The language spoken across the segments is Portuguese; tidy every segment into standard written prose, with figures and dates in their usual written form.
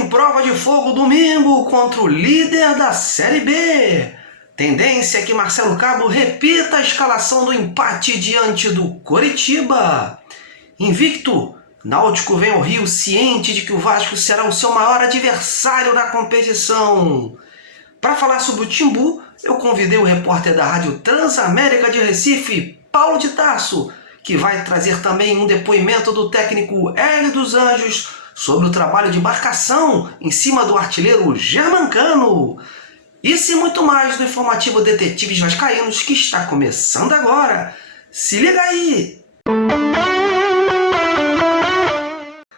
tem prova de fogo domingo contra o líder da Série B. Tendência é que Marcelo Cabo repita a escalação do empate diante do Coritiba. Invicto, Náutico vem ao Rio ciente de que o Vasco será o seu maior adversário na competição. Para falar sobre o Timbu, eu convidei o repórter da Rádio Transamérica de Recife, Paulo de Tarso, que vai trazer também um depoimento do técnico Hélio dos Anjos sobre o trabalho de marcação em cima do artilheiro Germancano. Isso e muito mais no informativo Detetives Vascaínos que está começando agora. Se liga aí!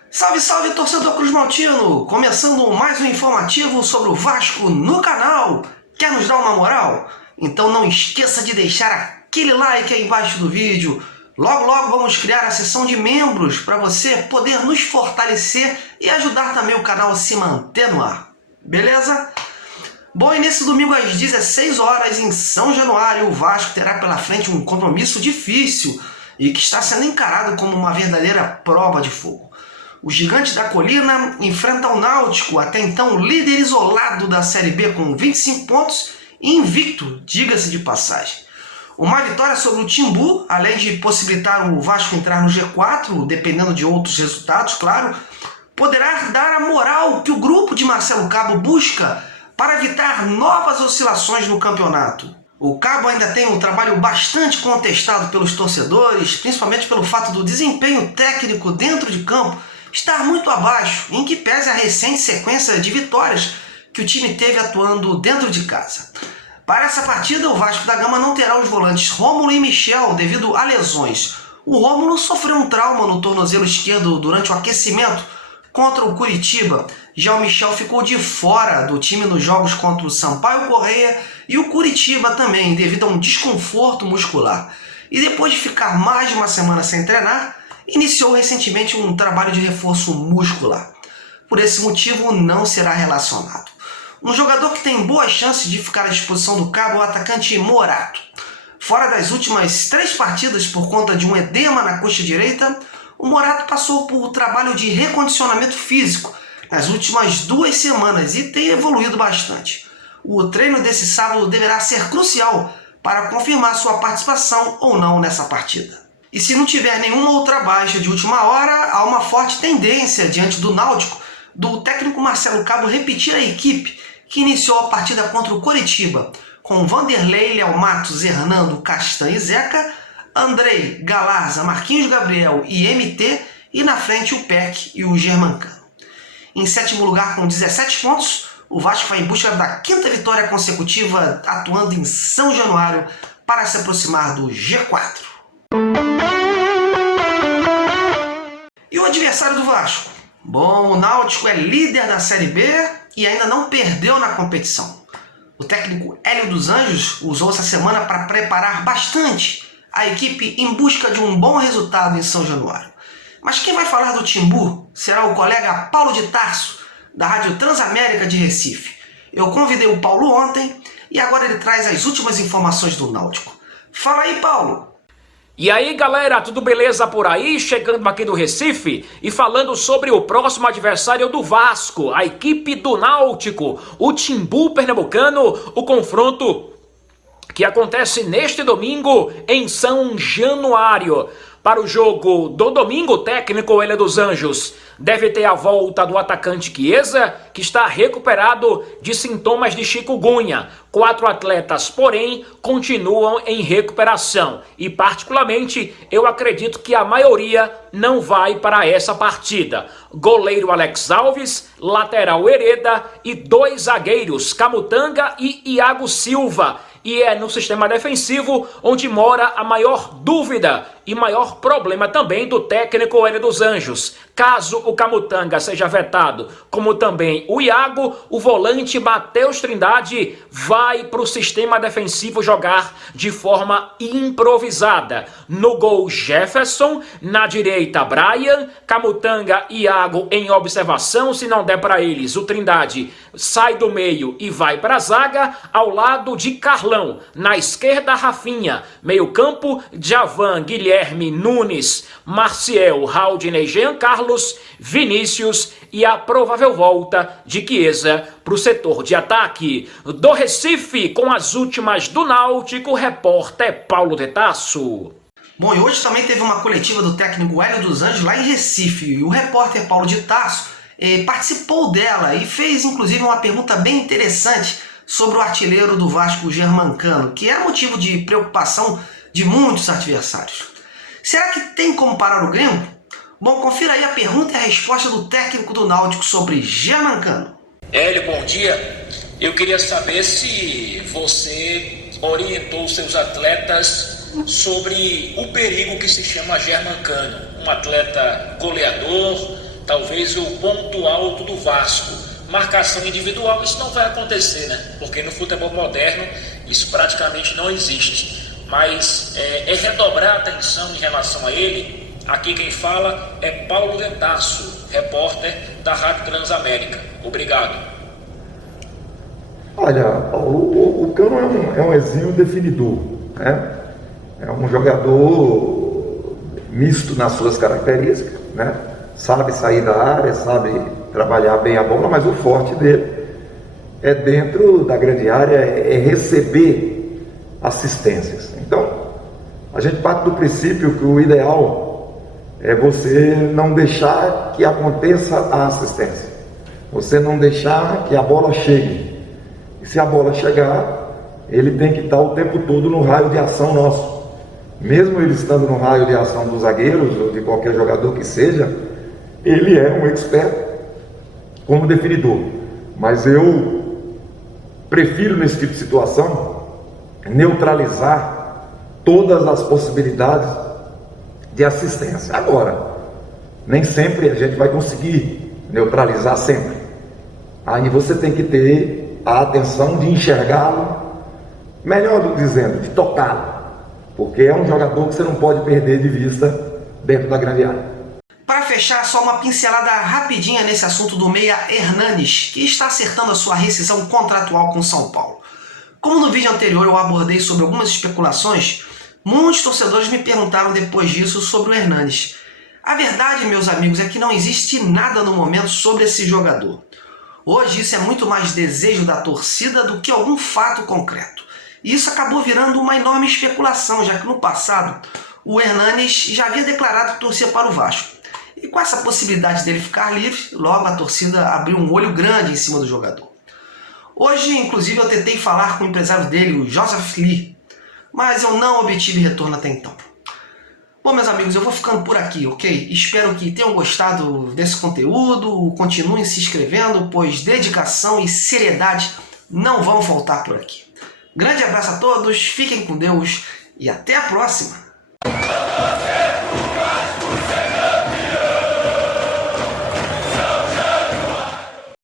Salve, salve, torcedor Cruz Maltino! Começando mais um informativo sobre o Vasco no canal. Quer nos dar uma moral? Então não esqueça de deixar aquele like aí embaixo do vídeo. Logo, logo vamos criar a seção de membros para você poder nos fortalecer e ajudar também o canal a se manter no ar. Beleza? Bom, e nesse domingo às 16 horas em São Januário, o Vasco terá pela frente um compromisso difícil e que está sendo encarado como uma verdadeira prova de fogo. O Gigante da Colina enfrenta o Náutico, até então líder isolado da Série B com 25 pontos e invicto, diga-se de passagem. Uma vitória sobre o Timbu, além de possibilitar o Vasco entrar no G4, dependendo de outros resultados, claro, poderá dar a moral que o grupo de Marcelo Cabo busca para evitar novas oscilações no campeonato. O Cabo ainda tem um trabalho bastante contestado pelos torcedores, principalmente pelo fato do desempenho técnico dentro de campo estar muito abaixo, em que pese a recente sequência de vitórias que o time teve atuando dentro de casa. Para essa partida, o Vasco da Gama não terá os volantes Rômulo e Michel devido a lesões. O Rômulo sofreu um trauma no tornozelo esquerdo durante o aquecimento contra o Curitiba. Já o Michel ficou de fora do time nos jogos contra o Sampaio Corrêa e o Curitiba também, devido a um desconforto muscular. E depois de ficar mais de uma semana sem treinar, iniciou recentemente um trabalho de reforço muscular. Por esse motivo, não será relacionado. Um jogador que tem boas chances de ficar à disposição do Cabo é o atacante Morato. Fora das últimas 3 partidas por conta de um edema na coxa direita, o Morato passou por trabalho de recondicionamento físico nas últimas 2 semanas e tem evoluído bastante. O treino desse sábado deverá ser crucial para confirmar sua participação ou não nessa partida. E se não tiver nenhuma outra baixa de última hora, há uma forte tendência diante do Náutico do técnico Marcelo Cabo repetir a equipe que iniciou a partida contra o Coritiba, com Vanderlei, Léo Matos, Hernando, Castanho e Zeca, Andrei, Galarza, Marquinhos Gabriel e MT, e na frente o Peck e o Germancano. Em 7º lugar com 17 pontos, o Vasco vai em busca da 5ª vitória consecutiva, atuando em São Januário para se aproximar do G4. E o adversário do Vasco? Bom, o Náutico é líder da Série B e ainda não perdeu na competição. O técnico Hélio dos Anjos usou essa semana para preparar bastante a equipe em busca de um bom resultado em São Januário. Mas quem vai falar do Timbu será o colega Paulo de Tarso, da Rádio Transamérica de Recife. Eu convidei o Paulo ontem e agora ele traz as últimas informações do Náutico. Fala aí, Paulo! E aí, galera, tudo beleza por aí? Chegando aqui do Recife e falando sobre o próximo adversário do Vasco, a equipe do Náutico, o Timbu pernambucano, o confronto que acontece neste domingo em São Januário. Para o jogo do domingo, o técnico Hélio dos Anjos deve ter a volta do atacante Chiesa, que está recuperado de sintomas de chikungunya. 4 atletas, porém, continuam em recuperação. E, particularmente, eu acredito que a maioria não vai para essa partida. Goleiro Alex Alves, lateral Hereda e 2 zagueiros, Camutanga e Iago Silva. E é no sistema defensivo onde mora a maior dúvida e maior problema também do técnico Hélio dos Anjos. Caso o Camutanga seja vetado, como também o Iago, o volante Matheus Trindade vai para o sistema defensivo jogar de forma improvisada. No gol Jefferson, na direita Brian, Camutanga e Iago em observação. Se não der para eles, o Trindade sai do meio e vai para a zaga, ao lado de Carlão. Marcelão, na esquerda Rafinha, meio campo Djavan, Guilherme, Nunes, Marcial, Haldney, Jean Carlos, Vinícius e a provável volta de Chiesa para o setor de ataque. Do Recife, com as últimas do Náutico, o repórter Paulo de Tasso. Bom, e hoje também teve uma coletiva do técnico Hélio dos Anjos lá em Recife, e o repórter Paulo de Tasso participou dela e fez inclusive uma pergunta bem interessante sobre o artilheiro do Vasco, Germancano, que era motivo de preocupação de muitos adversários. Será que tem como parar o gringo? Bom, confira aí a pergunta e a resposta do técnico do Náutico sobre Germancano. Hélio, bom dia. Eu queria saber se você orientou seus atletas sobre o perigo que se chama Germancano, um atleta goleador, talvez o ponto alto do Vasco. Marcação individual, isso não vai acontecer, né? Porque no futebol moderno isso praticamente não existe. Mas é redobrar a atenção em relação a ele. Aqui quem fala é Paulo de Tasso, repórter da Rádio Transamérica. Obrigado. Olha, Paulo, o Cano é um exímio definidor, né? É um jogador misto nas suas características, né? Sabe sair da área, sabe trabalhar bem a bola, mas o forte dele é dentro da grande área, é receber assistências. Então, a gente parte do princípio que o ideal é você não deixar que aconteça a assistência, você não deixar que a bola chegue. E se a bola chegar, ele tem que estar o tempo todo no raio de ação nosso. Mesmo ele estando no raio de ação dos zagueiros ou de qualquer jogador que seja, ele é um expert como definidor. Mas eu prefiro, nesse tipo de situação, neutralizar todas as possibilidades de assistência. Agora, nem sempre a gente vai conseguir neutralizar sempre. Aí você tem que ter a atenção de enxergá-lo, melhor dizendo, de tocá-lo. Porque é um jogador que você não pode perder de vista dentro da grande área. Para fechar, só uma pincelada rapidinha nesse assunto do meia Hernanes, que está acertando a sua rescisão contratual com São Paulo. Como no vídeo anterior eu abordei sobre algumas especulações, muitos torcedores me perguntaram depois disso sobre o Hernanes. A verdade, meus amigos, é que não existe nada no momento sobre esse jogador. Hoje isso é muito mais desejo da torcida do que algum fato concreto. E isso acabou virando uma enorme especulação, já que no passado o Hernanes já havia declarado que torcia para o Vasco. E com essa possibilidade dele ficar livre, logo a torcida abriu um olho grande em cima do jogador. Hoje, inclusive, eu tentei falar com o empresário dele, o Joseph Lee, mas eu não obtive retorno até então. Bom, meus amigos, eu vou ficando por aqui, ok? Espero que tenham gostado desse conteúdo, continuem se inscrevendo, pois dedicação e seriedade não vão faltar por aqui. Grande abraço a todos, fiquem com Deus e até a próxima!